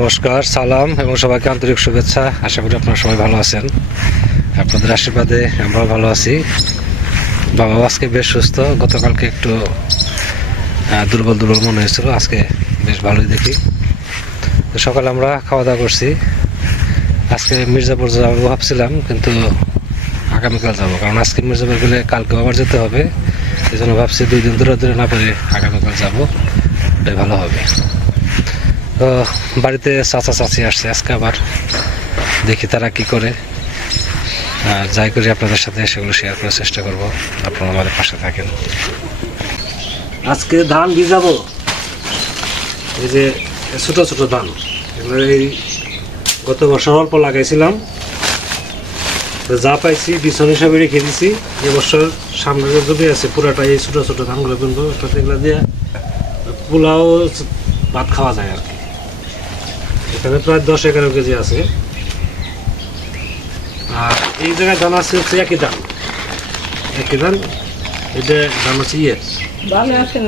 নমস্কার, সালাম এবং সবাইকে আন্তরিক শুভেচ্ছা। আশা করি আপনারা সবাই ভালো আছেন। আপনাদের আশীর্বাদে আমরাও ভালো আছি। বাবা আজকে বেশ সুস্থ। গতকালকে একটু দুর্বল দুর্বল মনে হয়েছিল। আজকে বেশ ভালোই দেখি। তো সকালে আমরা খাওয়া দাওয়া করছি। আজকে মির্জাপুর যাব ভাবছিলাম, কিন্তু আগামীকাল যাব। কারণ আজকে মির্জাপুর গেলে কালকে আবার যেতে হবে। এই জন্য ভাবছি দুই দিন দূরে দূরে না পেরে আগামীকাল যাব। ওটাই ভালো হবে। তো বাড়িতে চাচা চাচি আসছে আজকে আবার। দেখি তারা কি করে। আর যাই করি আপনাদের সাথে সেগুলো শেয়ার করার চেষ্টা করব। আপনারা আমাদের পাশে থাকেন। আজকে ধান ভিজাবো। এই যে ছোট ছোট ধান। এগুলো এই গত বছর অল্প লাগাইছিলাম। যা পাইছি বিছন হিসাবে রেখে দিছি। এবছর সামনে যে জমি আছে, পুরাটা এই ছোট ছোট ধানগুলো কিন্তু এগুলো দিয়ে পোলাও, ভাত খাওয়া যায় আর কি। এখানে প্রায় দশ এগারো কেজি আছে। আর এই জায়গায় দাম আছে হচ্ছে একই দাম একই দাম এটা দাম হচ্ছে ইয়ে। ভালো আছেন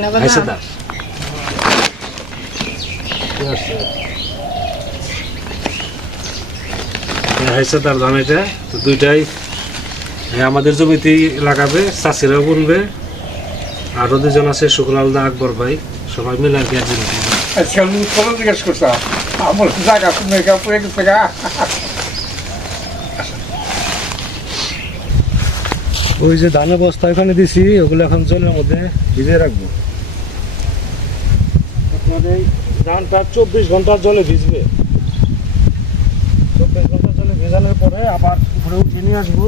হাইসা ধান। এটা তো দুইটাই। আমাদের জমিতেই লাগাবে চাষিরাও বুনবে। আরও দুজন আছে শুক্লালদা আকবর ভাই সবাই মিলে আর কি একজন জিজ্ঞেস করতাম আমার জায়গা গা পড়ে গেছে গা ওই যে ধানের বস্তা ওখানে দিছি, ওগুলো এখন জলের মধ্যে ভিজে রাখব। আপনার এই ধানটা চব্বিশ ঘণ্টার জলে ভিজবে। চব্বিশ ঘণ্টার জলে ভেজানোর পরে আবার উপরে উঠিয়ে নিয়ে আসব।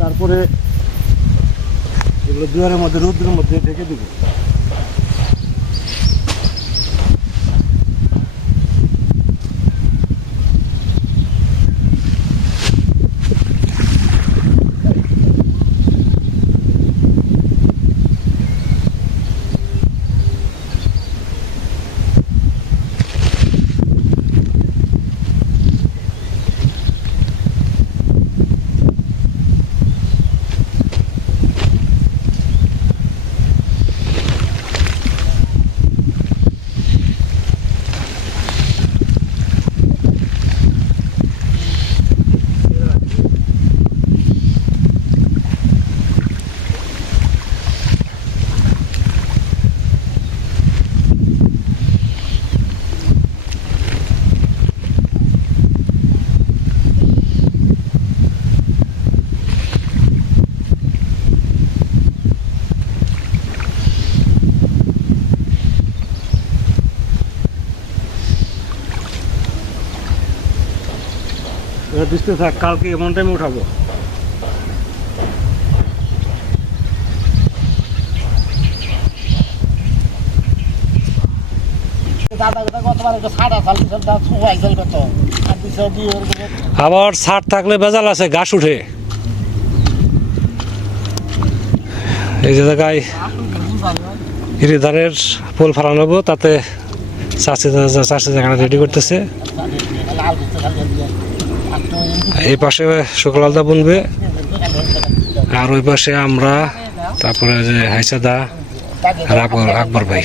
তারপরে এগুলো দুয়ারের মধ্যে, রোদ্রের মধ্যে ঢেকে দেবো। দিতে থাক, কালকে এমন টাইমে উঠাবো। আবার ছাদ থাকলে বেজাল আছে ঘাস উঠে। এই যে জায়গায় হিরি ধানের ফুল ফালানো তাতে চাষি চাষি জায়গাটা রেডি করতেছে লাল দিছে খালি দিয়ে আর তো এই পাশে শুক্লালদা বুনবে, আর ওই পাশে আমরা, তারপরে যে হাইসাদা আর আকবর আকবর ভাই।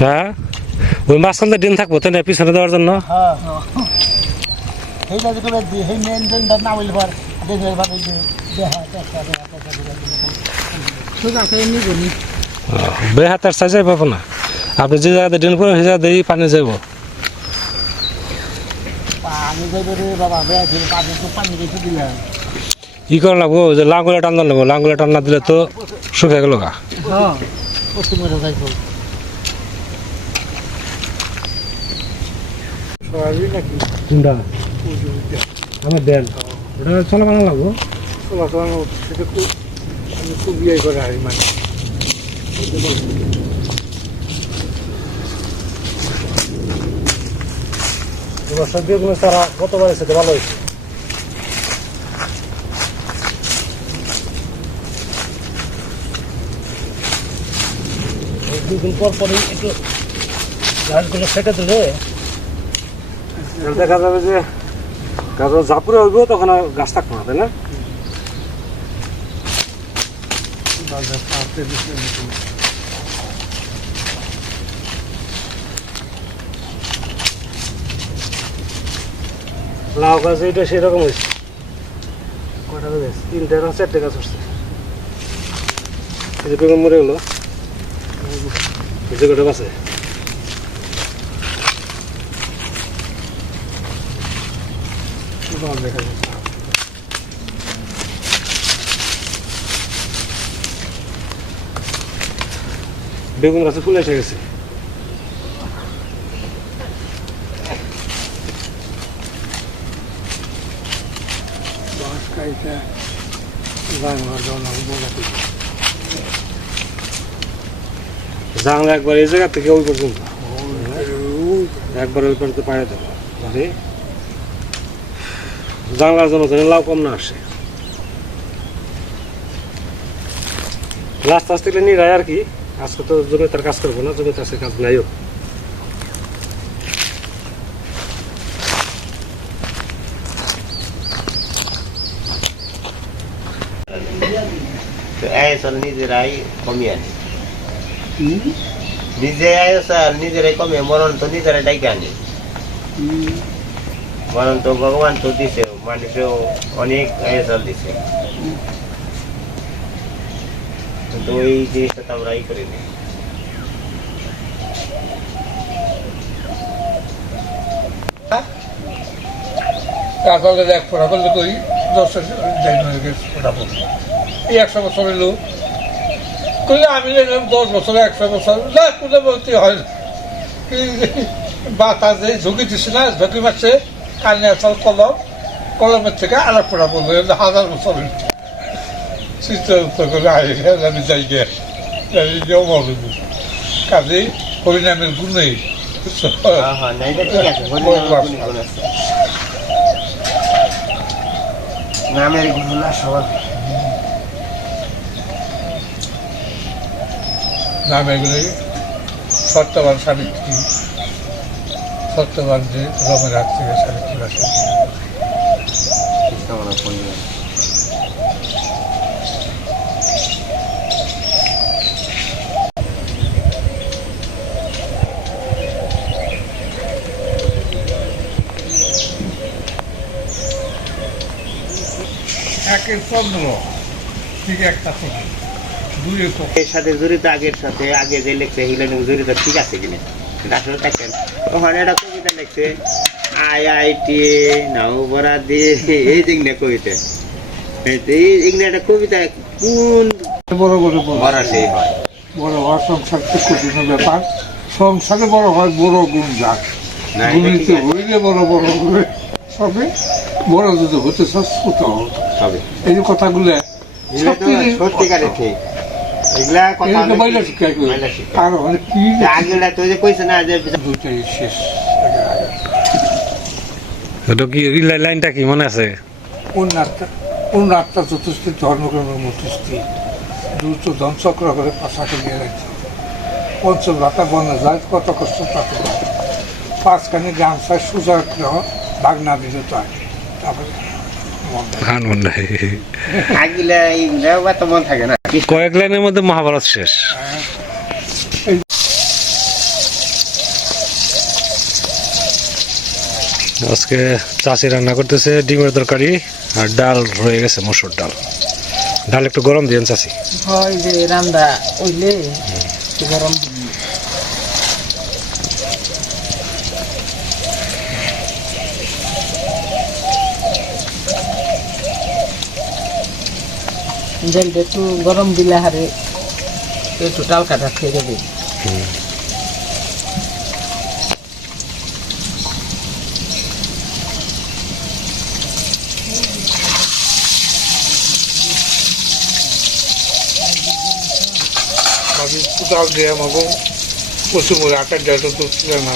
হ্যাঁ? ওই মাঝখানটা থাকব, তাই না? পিছনে দেওয়ার জন্য? হ্যাঁ। সেই সেই মেন বে হাতের সাইজে পাবো না আপনি যে জায়গাতে ডিম করে সেই জায়গাতেই পানি দিলাম ই করে লাগবো যে লাঙ্গুলে টান নেব লাঙ্গুলে টান না দিলে তো শুকিয়ে গেল গা। আমার দেন। ওটা চলা বানা লাগবো তোমার সেটা খুব ইয়ে করে হারি মানে। এবছর দিয়ে তারা কতবার এসেছে ভালো হয়েছে। দুদিন পর পরই একটু গাছগুলো ফেটে দিলে দেখা যাবে যে গাছ জাপুরে হইব তখন আর গাছ থাকব না, তাই না? তাদের পাতে দিচ্ছে নাকি। লাউ গাছ এটা সেরকম হয়েছে কটা গাছ তিনটে না চারটে গাছ উঠছে এই যে বেগুন মরে গেলো যে কটা দেখা বেগুন গাছে ফুল এসে গেছে। জানলা একবার এই জায়গা থেকে ওই পর্যন্ত। একবার ওই পর্যন্ত পায়ে দেবো। মানে জানলার জন্য যেন লাভ কম না আসে। আস্তে গেলে নিরায় আর কি। আজকে তো জমি তার কাজ করব না জমি চাষের কাজ নাইও। তো আইএসএল নিজেরাই কমিয়ে আনি। নিজে আইএসএল নিজেরাই কমিয়ে মরণ তো নিজেরাই ডাইকে আনি। মরণ তো ভগবান তো দিছে মানুষেও অনেক আইএসএল দিছে। জিনিসটা তো আমরা ই করিনি তারপরে এক ফোটা করলে করি ফোটা করব এই একশো আমি দশ বছর একশো বছর। না করলে বলতে হয় না। এই বাতাসে ঝুঁকি দিছে না, ঝুঁকি মারছে, কানে আসল কলম, কলমের থেকে আর এক ফোটা বলল হাজার বছর উত্তর করে আই আমি যাই গে মরবো কাজেই হরিনামের গুণ নেই। নামের গুণ না সবার নাম এগুলি সত্যবান সাবিত্রী সত্যবান যে রমের হাত থেকে সাবিত্রী আসে একের চন্দ্র ঠিক একটা চন্দ্র এর সাথে জড়িত আগের সাথে আগে যে লিখছে এগুলো জড়িত ঠিক আছে কিনা? আসলে দেখেন ওখানে একটা কবিতা লিখছে আই আই টি নাও দিয়ে এই দিক কবিতা। এই এগুলো একটা কবিতা কোন বড় বড় বড়। বরা সেই হয়? বড় হওয়ার সংসার তো কঠিন ব্যাপার। সংসারে বড় হয় বড় গুণ যাক। গুণিত। হইলে বড় বড় সবে বড় যদি হতে চাস ছোট হোক। হবে এই যে কথাগুলো সত্যিকারে ঠিক। এগুলা কথা কি? শিক্ষা। আর মানে কি আগেটা যে কইছে না যে শেষ। কি লাইনটা কি মনে আছে? উন্নাত্তা উন্নাত্তা চতুর্থী ধর্মগ্রহণ মতুস্থি দ্রুত ধনচক্র করে পাশাকে নিয়ে রাখছে পঞ্চম ভাতা বন্ধ যায় কত কষ্ট তাতে পাঁচখানি গামছা সোজা ভাগনা দিল তাই তারপরে কয়েক লাইনের মধ্যে মহাভারত শেষ। আজকে চাষি রান্না করতেছে ডিমের তরকারি আর ডাল রয়ে গেছে মসুর ডাল। ডাল একটু গরম দিয়েন চাষি হয় যে একটু গরম দিবি। জলটা একটু গরম দিলে হারে একটু টালকাটা খেয়ে যাবে। ভাবি কোথাও দিয়ে আমাকে প্রচুর মরে আটার তো ছিল না।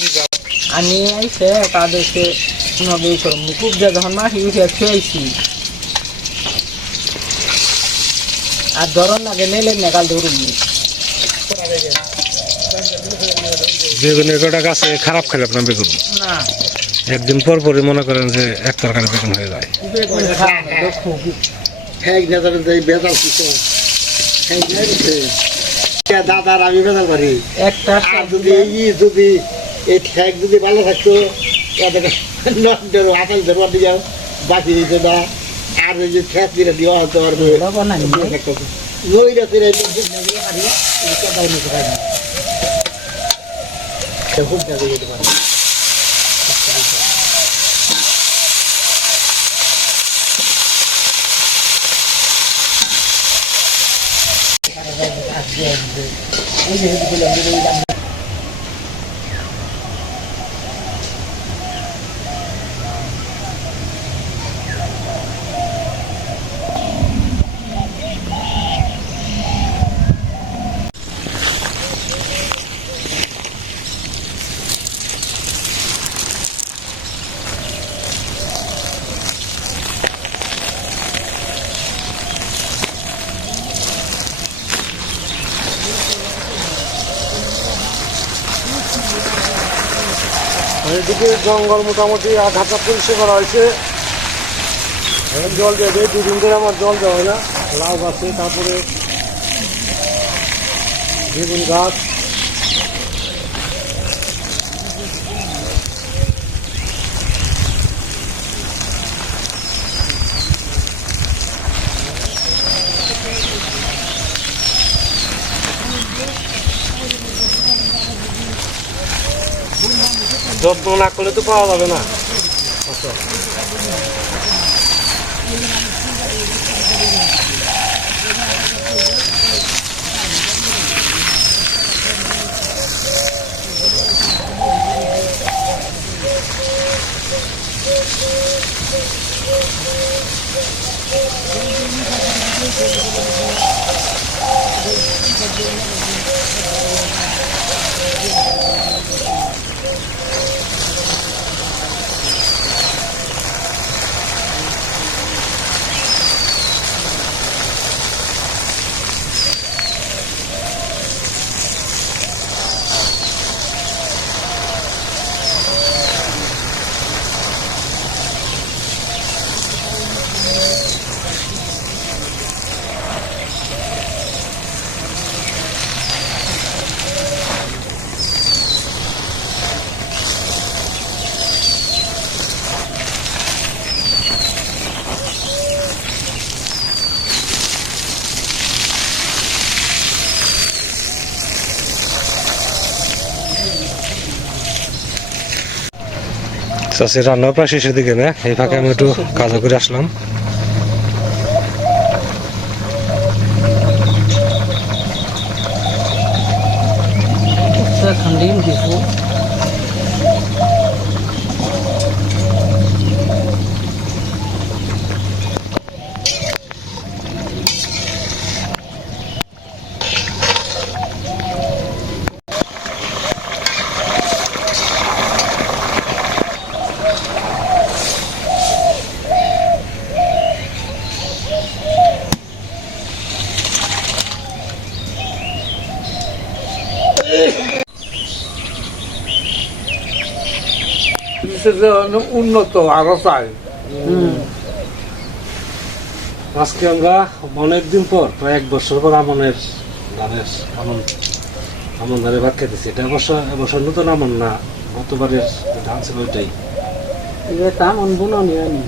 নিজে আমি আইসে তাদেরকে নবে করম খুব যা যখন মাটি উঠে খেয়েছি আর ধরন লাগে নেলে নেগাল ধরুন। বেগুনের গোটা গাছে খারাপ খারাপ না বেগুন? না। একদিন পর পরই মনে করেন যে এক তরকারি বেগুন হয়ে যায়। বেগুন হ্যাঁ হ্যাঁ দাদার আমি বেজাল করি। একটা যদি যদি এই ঠ্যাক যদি ভালো থাকতো তাদের নন্দের হাতাল ধরবার দিয়ে বাকি দিতে না আর ওই যে দিলে দেওয়া হতো আর দিলে বানাই রাতের এই কাদাও নিতে পারি। খুব যেতে এদিকে জঙ্গল মোটামুটি হাজার পরিষ্কার করা হয়েছে। জল দেবে দুদিন ধরে আমার জল দেওয়া হয় না। লাভ আছে তারপরে বেগুন গাছ। যত্ন না করলে তো পাওয়া যাবে না চাষি রান্না প্রায় শেষের দিকে না? এই ফাঁকে আমি একটু কাজ করে আসলাম এখন ডিম দিব উন্নত আরও চাই। আজকে আমরা অনেকদিন পর প্রায় এক বছর পর আমনের ধানের আমন আমন ধানের ভাত খেতেছি এটা অবশ্য এবছর নতুন আমন না গতবারের ধান ছিল ওইটাই। এটা তেমন বুননি আমি।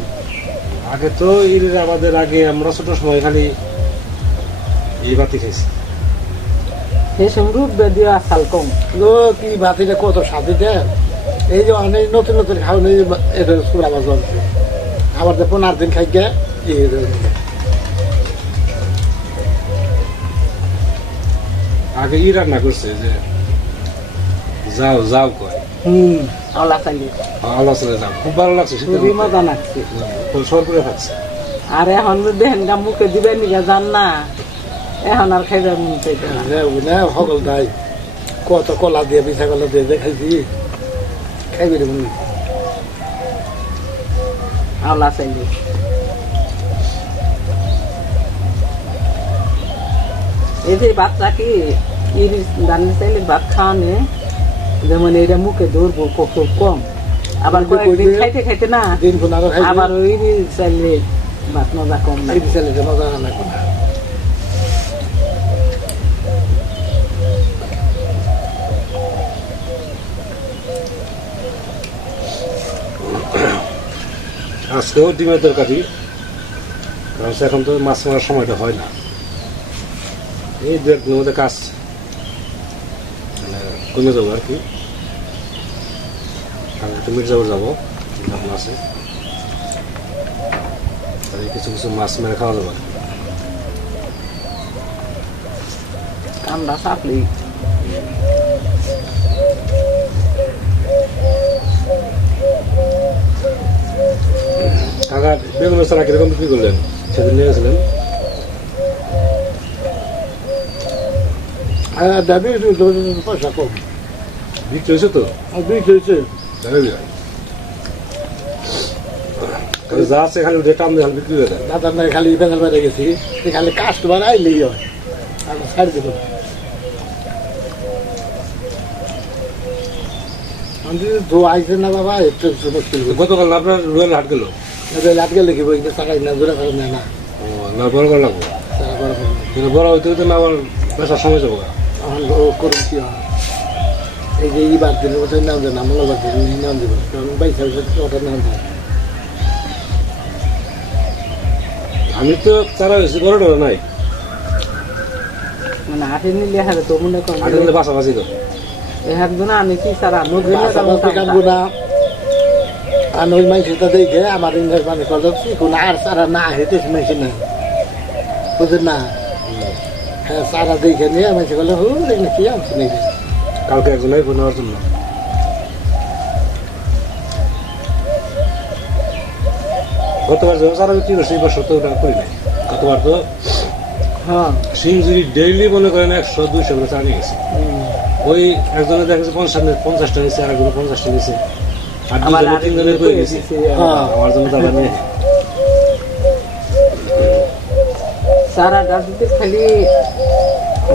আগে তো ঈদের আমাদের আগে আমরা ছোট সময় খালি এই বাতি খাইছি। সেই সমরূপ দিয়ে আসাল কম। লো কি বাতিটা কত সাথে দেয় এই যে অনেক নতুন নতুন খাওয়া নেই এটা সুরা আবার যে পনেরো দিন খাই গে আগে ই রান্না করছে যে যাও যাও কয়। হুম আল্লাহ চাইলে। আলোচনা যাও। খুব ভালো লাগছে শীতের খুবই মজা লাগছে। ফুল সর করে থাকছে আর এখন দেখেন গা মুখে দিবেন নিগা জান না। এখন আর খাইবে মন চাইতে না। সকল দাই। কত কলা দিয়ে পিঠা কলা দিয়ে দেখাইছি খাইবি রে মনে আল্লাহ চাইলে এই যে। বাচ্চা কি ইরিশ দানি চাইলে ভাত খাওয়ানে যেমন এটা মুখে ধরবো খুব কম। আবার কয়েকদিন খাইতে খাইতে না আরও আবার ওই চাইলে ভাত মজা কম এই বিশালে যে মজা না। আজকেও ডিমের তরকারি। কারণ এখন তো মাছ মারার সময়টা হয় না। এই দু একদিনের মধ্যে কাজ। মানে কমে যাব আর কি। একটু মির্জাপুর যাব, যখন আছে। কিছু কিছু মাছ মেরে খাওয়া যাবে। চাপলি বেগুন ছাড়া কীরকম বিক্রি করলেন? সেদিন নিয়ে আর দাবি পয়সা কম। বিক্রি হয়েছে তো? খেয়েছে যাবে যা আছে খালি ওটা টান বিক্রি করে দাদার নাই খালি বেঙ্গল বাইরে গেছি। খালি কাস্টমার আইলেই হয়। আর ছাড় দেবো আমি ধো আইছে না বাবা একটু মুশকিল গতকাল আপনার রুয়েল হাট গেল। লাটকে লিখিব এটা চাকাই না জোরে করে নেয় না। ও, না বড় লাগবো বড় নেয়। কিন্তু বড় হইতে হইতে না আবার বেচার সময় যাব। করুন কি হয়? এই যে ই বাদ দিলে ওটাই নাম দেয় না মনে বাদ দিলে। এই নাম দেবো কারণ বাইশ ওটার নাম দেয় আমি তো তারা হয়েছি বড় ডর নাই। মানে হাতে নিলে তো মনে করেন হাটে তো এই হাতগুলো। আমি কি সারা আর ওই মাইসটা দেখে আমার ইংরেজ মানে করল কি কোন আর সারা না হেঁটে মাইসে না বুঝলেন না? হ্যাঁ সারা দেখে নিয়ে মাইসে করল হু দেখলে কি আমি কালকে একজন আইফোন নেওয়ার জন্য। গতবার যখন সারা বিক্রি করছে বছর তো ওটা করি নাই। গতবার তো হ্যাঁ। সিংজুরি ডেইলি মনে করেন একশো দুইশো করে চা নিয়ে গেছে। ওই একজনে দেখা পঞ্চাশ পঞ্চাশটা নিচ্ছে আর একজনে পঞ্চাশটা নিচ্ছে আর আবার দুজনে আরেক তিনজনে জনে করে করে গেছে দিছে, হ্যাঁ। আমার জন্য তারা নিয়ে সারা ডাবিতে খালি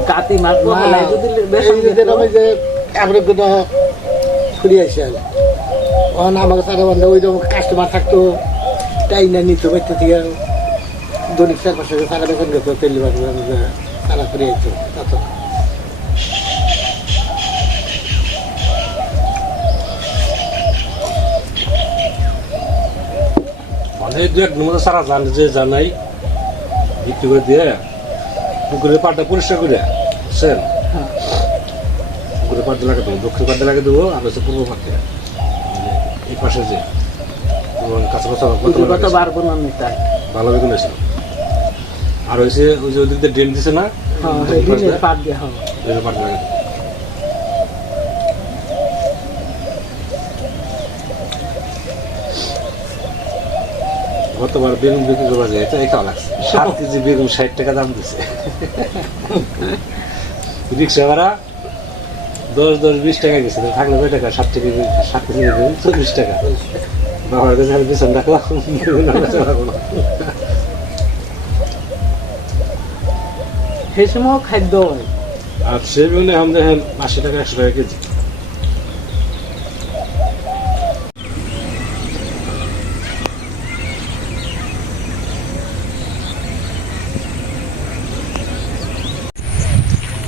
কাতি মাছ না, বলাই যদি বেসন এই আমি যে আমরা কোনো ফুরি আসি আর। আমাকে সারা বন্ধ ওই রকম কাস্টমার থাকতো তাই না নিত বাইতে থেকে। দৈনিক চার পাঁচশো সারা বেতন গেত তেল সারা ফুরি আসতো মানে দু একদিন মধ্যে সারা জান যে জানাই। করে দিয়ে পুকুরের পাড়টা পরিষ্কার করে হ্যাঁ। দেবো দক্ষিণ লাগিয়ে দেবো আর হচ্ছে পূর্ব মানে এই পাশে যে ভালো বেগুন হয়েছে আর হয়েছে ওই যে ওদিক দিয়ে ড্রেন দিছে না? হ্যাঁ এই পাট দিয়ে গতবার বেগুন বিক্রি করবা যায় এটা খাওয়া লাগছে। সাত কেজি বেগুন ষাট টাকা দাম দিছে। রিক্সা ভাড়া দশ দশ বিশ টাকা গেছে থাকলে কয় টাকা? সাত টাকা সাত কেজি বেগুন চল্লিশ টাকা। বাবার কাছে আমি পিছন রাখলাম সেই সময় খাদ্য আর সে বেগুনে আমরা দেখেন আশি টাকা একশো টাকা কেজি।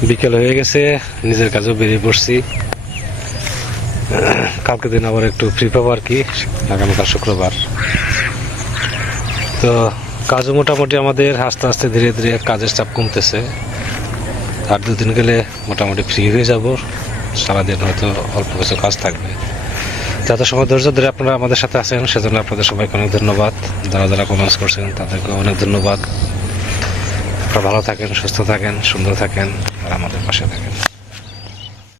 বিকেল হয়ে গেছে, নিজের কাজেও বেরিয়ে পড়ছি। কালকে দিন আবার একটু ফ্রি পাবো আর কি, আগামীকাল শুক্রবার। তো কাজও মোটামুটি আমাদের আস্তে আস্তে ধীরে ধীরে কাজের চাপ কমতেছে। আর দুদিন গেলে মোটামুটি ফ্রি হয়ে যাব। সারাদিন হয়তো অল্প কিছু কাজ থাকবে। যত সময় ধৈর্য ধরে আপনারা আমাদের সাথে আছেন, সেজন্য আপনাদের সবাইকে অনেক ধন্যবাদ। যারা যারা কমেন্টস করছেন তাদেরকে অনেক ধন্যবাদ। আপনারা ভালো থাকেন, সুস্থ থাকেন, সুন্দর থাকেন। আমাদের পাশে থাকেন।